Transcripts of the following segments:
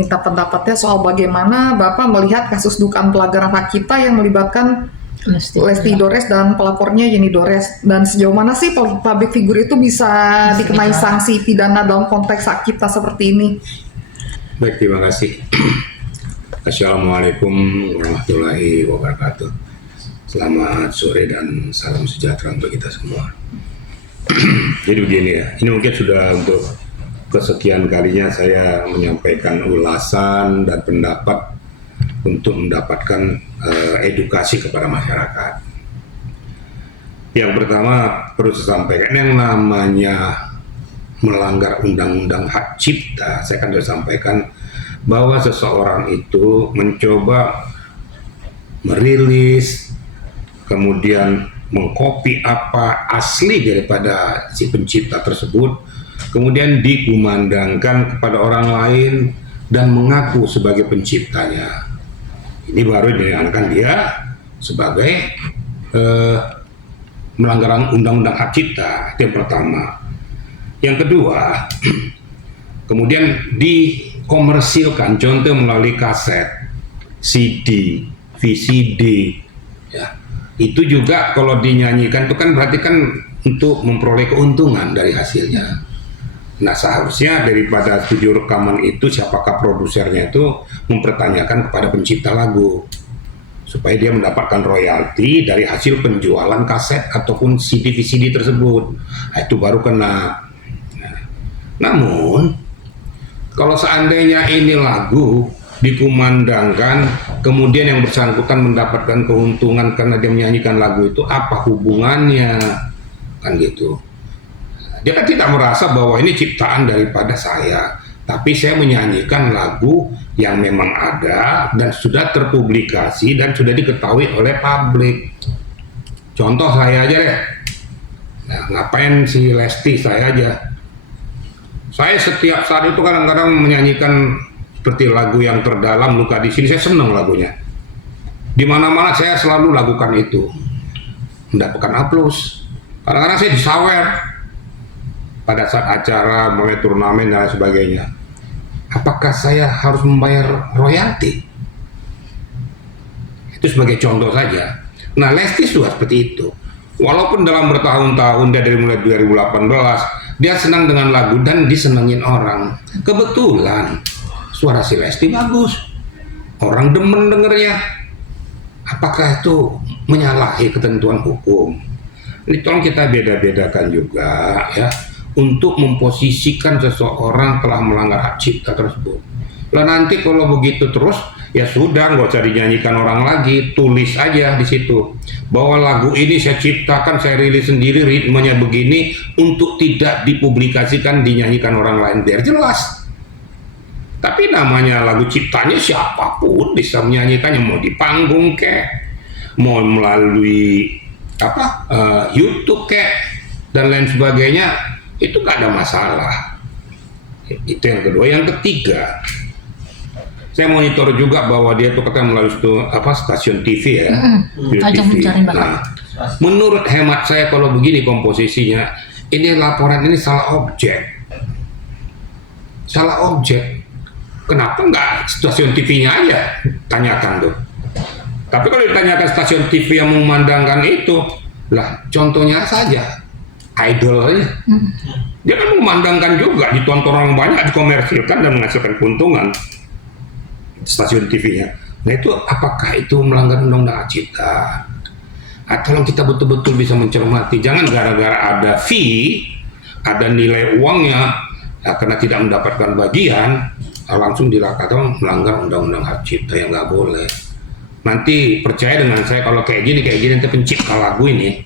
meminta pendapatnya soal bagaimana Bapak melihat kasus dugaan pelanggaran hak cipta yang melibatkan Lesti Dores dan pelapornya Yeni Dores, dan sejauh mana sih public figure itu bisa dikenai sanksi pidana dalam konteks hak cipta seperti ini? Baik, terima kasih. Assalamualaikum warahmatullahi wabarakatuh. Selamat sore dan salam sejahtera untuk kita semua. Jadi begini ya, ini mungkin sudah untuk kesekian kalinya saya menyampaikan ulasan dan pendapat untuk mendapatkan edukasi kepada masyarakat. Yang pertama perlu saya sampaikan, yang namanya melanggar undang-undang hak cipta, saya kan sudah sampaikan bahwa seseorang itu mencoba merilis, kemudian mengkopi apa asli daripada si pencipta tersebut, kemudian dikumandangkan kepada orang lain dan mengaku sebagai penciptanya. Ini baru dinyatakan dia sebagai melanggar undang-undang hak cipta. Itu yang pertama. Yang kedua, kemudian dikomersilkan, contoh melalui kaset, CD, VCD, ya. Itu juga kalau dinyanyikan itu kan berarti kan untuk memperoleh keuntungan dari hasilnya. Nah, seharusnya daripada studio rekaman itu siapakah produsernya itu mempertanyakan kepada pencipta lagu supaya dia mendapatkan royalti dari hasil penjualan kaset ataupun CD VCD tersebut. Nah, itu baru kena. Nah, namun kalau seandainya ini lagu dikumandangkan, kemudian yang bersangkutan mendapatkan keuntungan karena dia menyanyikan lagu itu, apa hubungannya? Kan gitu. Dia kan tidak merasa bahwa ini ciptaan daripada saya, tapi saya menyanyikan lagu yang memang ada dan sudah terpublikasi dan sudah diketahui oleh publik. Contoh saya aja deh. Nah, ngapain si Lesti, saya aja. Saya setiap saat itu kadang-kadang menyanyikan seperti lagu yang terdalam, luka di sini, saya senang lagunya. Di mana-mana saya selalu lakukan itu, mendapatkan aplaus. Kadang-kadang saya disawer pada saat acara mulai turnamen dan sebagainya. Apakah saya harus membayar royalti? Itu sebagai contoh saja. Nah, Lesti sudah seperti itu. Walaupun dalam bertahun-tahun, dia dari mulai 2018 dia senang dengan lagu dan disenengin orang. Kebetulan suara si Lesti bagus, orang demen dengernya. Apakah itu menyalahi ketentuan hukum? Ini tolong kita beda-bedakan juga ya, untuk memposisikan seseorang telah melanggar hak cipta tersebut. Lah nanti kalau begitu terus, ya sudah, nggak usah dinyanyikan orang lagi, tulis aja di situ bahwa lagu ini saya ciptakan, saya rilis sendiri, ritmenya begini, untuk tidak dipublikasikan, dinyanyikan orang lain, biar jelas. Tapi namanya lagu ciptanya siapapun bisa menyanyikannya, mau di panggung kek, mau melalui YouTube kek, dan lain sebagainya, itu nggak ada masalah. Itu yang kedua. Yang ketiga, saya monitor juga bahwa dia tuh katanya melalui stasiun TV ya, TV. Nah, menurut hemat saya kalau begini komposisinya, ini laporan ini salah objek. Salah objek. Kenapa nggak stasiun TV-nya aja tanyakan tuh? Tapi kalau ditanyakan stasiun TV yang memandangkan itu, lah contohnya saja Idol aja. Dia kan memandangkan juga, ditonton orang banyak, dikomersilkan dan menghasilkan keuntungan stasiun TV-nya. Nah itu apakah itu melanggar undang-undang hak cipta? Tolong kita betul-betul bisa mencermati, jangan gara-gara ada fee, ada nilai uangnya, karena tidak mendapatkan bagian, langsung dikatakan melanggar undang-undang hak cipta, yang nggak boleh. Nanti percaya dengan saya, kalau kayak gini nanti pencipta lagu ini,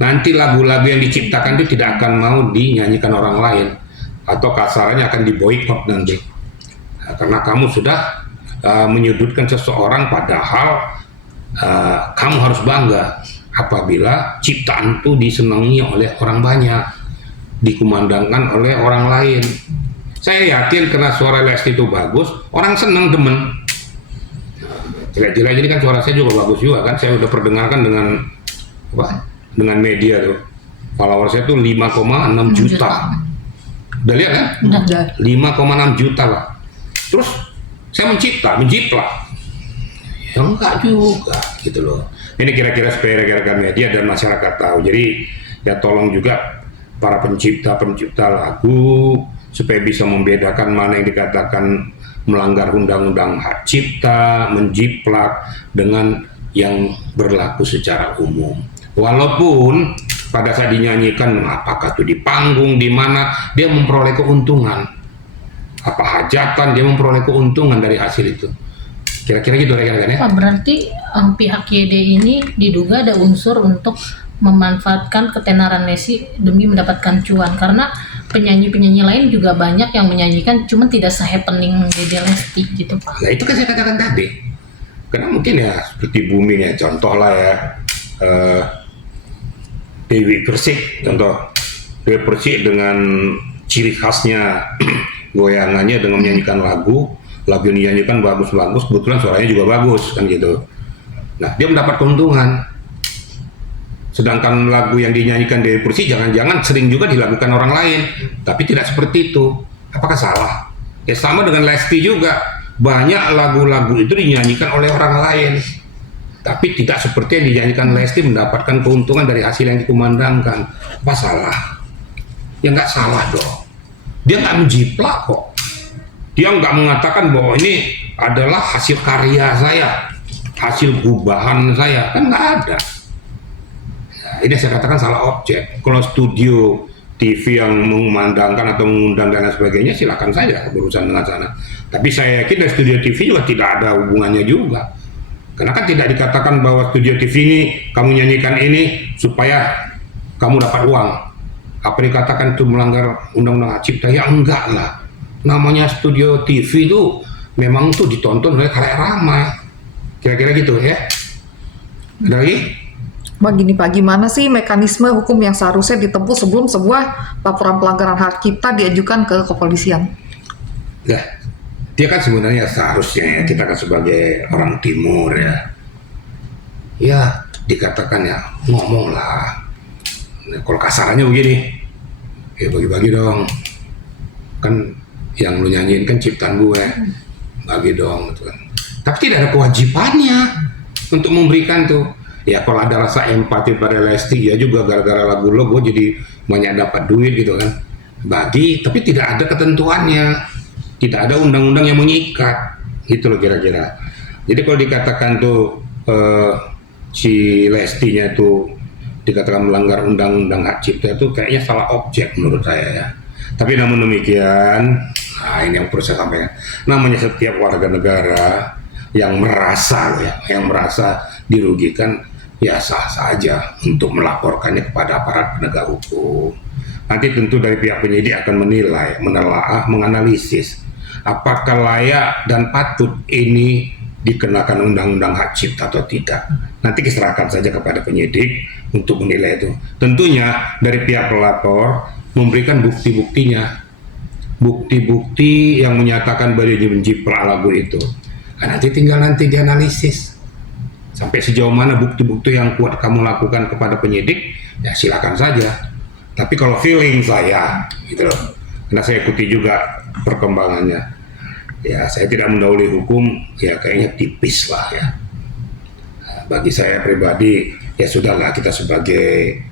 nanti lagu-lagu yang diciptakan itu tidak akan mau dinyanyikan orang lain, atau kasarnya akan diboikot nanti. Karena kamu sudah menyudutkan seseorang, padahal kamu harus bangga apabila ciptaan itu disenangi oleh orang banyak, dikumandangkan oleh orang lain. Saya yakin karena suara Lesti itu bagus, orang senang, demen. Jelek-jelek jadi kan suara saya juga bagus juga kan, saya udah perdengarkan dengan media tuh. Follower saya tuh 5,6 juta. Udah lihat kan? 5,6 juta lah. Terus saya mencipta, menjiplak. Ya enggak juga gitu loh. Ini kira-kira supaya rekan-rekan media dan masyarakat tahu. Jadi ya tolong juga para pencipta lagu supaya bisa membedakan mana yang dikatakan melanggar undang-undang hak cipta, menjiplak dengan yang berlaku secara umum. Walaupun pada saat dinyanyikan apakah itu di panggung, di mana dia memperoleh keuntungan, apa hajatan dia memperoleh keuntungan dari hasil itu. Kira-kira gitu rekan-rekan ya. Berarti pihak YD ini diduga ada unsur untuk memanfaatkan ketenaran Lesti demi mendapatkan cuan, karena penyanyi-penyanyi lain juga banyak yang menyanyikan cuman tidak se-happening Dede Lesti gitu Pak. Nah itu kan saya katakan tadi, karena mungkin ya seperti booming ya, contoh lah ya Dewi Persik, contoh Dewi Persik dengan ciri khasnya goyangannya dengan menyanyikan lagu yang dinyanyikan bagus-bagus, kebetulan suaranya juga bagus kan gitu. Nah dia mendapat keuntungan. Sedangkan lagu yang dinyanyikan Dewi Persik jangan-jangan sering juga dilakukan orang lain, tapi tidak seperti itu. Apakah salah? Ya sama dengan Lesti juga, banyak lagu-lagu itu dinyanyikan oleh orang lain, tapi tidak seperti yang dinyanyikan Lesti mendapatkan keuntungan dari hasil yang dikumandangkan. Apa salah? Ya nggak salah dong. Dia nggak menjiplak kok. Dia nggak mengatakan bahwa ini adalah hasil karya saya, hasil gubahan saya, kan nggak ada. Nah, ini saya katakan salah objek. Kalau studio TV yang mengumandangkan atau mengundang dan lain sebagainya, silakan saja berurusan dengan sana. Tapi saya yakin dari studio TV juga tidak ada hubungannya juga. Karena kan tidak dikatakan bahwa studio TV ini kamu nyanyikan ini supaya kamu dapat uang. Apa dikatakan itu melanggar undang-undang hak cipta? Ya enggak lah. Namanya studio TV itu memang tuh ditonton oleh khalayak ramai. Kira-kira gitu ya. Ada lagi? Pak, gimana sih mekanisme hukum yang seharusnya ditempuh sebelum sebuah laporan pelanggaran hak cipta diajukan ke kepolisian? Nah, dia kan sebenarnya seharusnya ya, kita kan sebagai orang timur ya dikatakan ya ngomong lah. Nah, kalau kasarannya begini, ya bagi-bagi dong. Kan yang lu nyanyiin kan ciptaan gue, bagi dong gitu kan. Tapi tidak ada kewajibannya untuk memberikan tuh. Ya kalau ada rasa empati pada Lesti, ya juga gara-gara lagu lo gue jadi banyak dapat duit gitu kan. Bagi, tapi tidak ada ketentuannya. Tidak ada undang-undang yang mengikat, gitu loh kira-kira. Jadi kalau dikatakan tuh si Lestinya tuh dikatakan melanggar undang-undang hak cipta itu kayaknya salah objek menurut saya ya. Tapi namun demikian, nah ini yang perlu saya sampaikan. Namanya setiap warga negara yang merasa dirugikan, ya sah saja untuk melaporkannya kepada aparat penegak hukum. Nanti tentu dari pihak penyidik akan menilai, menelaah, menganalisis apakah layak dan patut ini dikenakan undang-undang hak cipta atau tidak. Nanti diserahkan saja kepada penyidik untuk menilai itu. Tentunya dari pihak pelapor memberikan bukti-buktinya, bukti-bukti yang menyatakan bahwa dia menjiplak lagu itu. Nah, nanti tinggal dianalisis sampai sejauh mana bukti-bukti yang kuat kamu lakukan kepada penyidik, ya silakan saja. Tapi kalau feeling saya, gitu loh, karena saya ikuti juga perkembangannya, ya saya tidak mendahului hukum, ya kayaknya tipis lah ya. Nah, bagi saya pribadi, ya sudahlah kita sebagai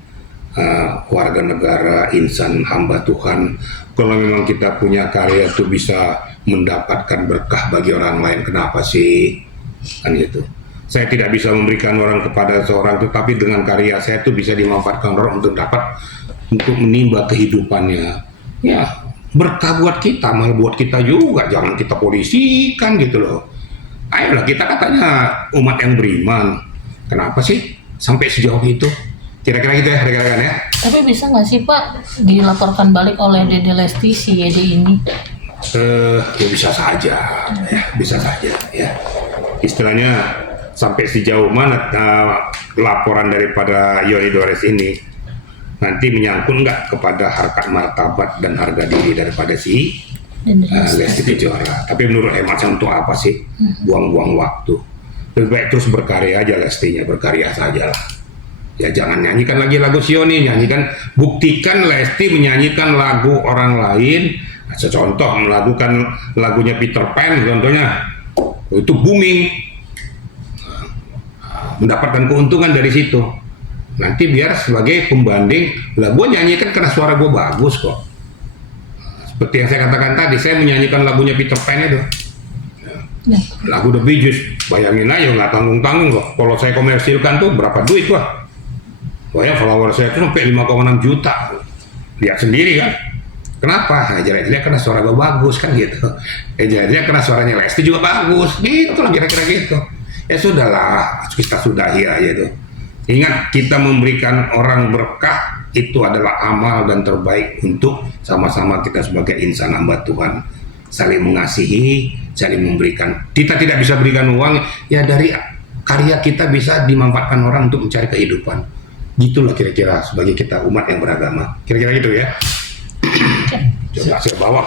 warga negara, insan, hamba Tuhan, kalau memang kita punya karya itu bisa mendapatkan berkah bagi orang lain, kenapa sih? Kan gitu. Saya tidak bisa memberikan orang kepada seorang, tetapi dengan karya saya itu bisa dimanfaatkan orang untuk menimba kehidupannya. Ya, berkah buat kita, malah buat kita juga. Jangan kita polisikan gitu loh. Ayolah, kita katanya umat yang beriman. Kenapa sih sampai sejauh itu? Kira-kira gitu ya, rekan-rekan ya. Tapi bisa nggak sih Pak dilaporkan balik oleh Dede Lesti si YD ini? Ya bisa saja, ya, bisa saja ya. Istilahnya sampai sejauh mana laporan daripada Yoni Dores ini nanti menyangkut nggak kepada harkat martabat dan harga diri daripada si Lesti Kejora. Tapi menurut hemat saya untuk apa sih buang-buang waktu? Lebih baik terus berkarya aja Lestinya, berkarya saja lah. Ya jangan nyanyikan lagi lagu Sioni, nyanyikan, buktikan Lesti menyanyikan lagu orang lain. Secontoh melakukan lagunya Peter Pan contohnya, itu booming, mendapatkan keuntungan dari situ. Nanti biar sebagai pembanding, lah gue nyanyikan karena suara gue bagus kok. Seperti yang saya katakan tadi, saya menyanyikan lagunya Peter Pan itu. Lagu The Bee Gees, bayangin aja nggak tanggung-tanggung kok. Kalau saya komersilkan tuh berapa duit wah? Wah, follower saya itu sampai 5,6 juta. Lihat sendiri kan. Kenapa? Nah, jelas-jelas karena suara gue bagus kan gitu. Jelas-jelas karena suaranya Lesti juga bagus. Gitu lah kira-kira gitu. Ya sudahlah, kita sudahi aja itu. Ingat, kita memberikan orang berkah itu adalah amal dan terbaik untuk sama-sama kita sebagai insan hamba Tuhan. Saling mengasihi, saling memberikan. Kita tidak bisa berikan uang, ya dari karya kita bisa dimanfaatkan orang untuk mencari kehidupan. Gitulah kira-kira sebagai kita umat yang beragama. Kira-kira gitu ya. Coba saya bawa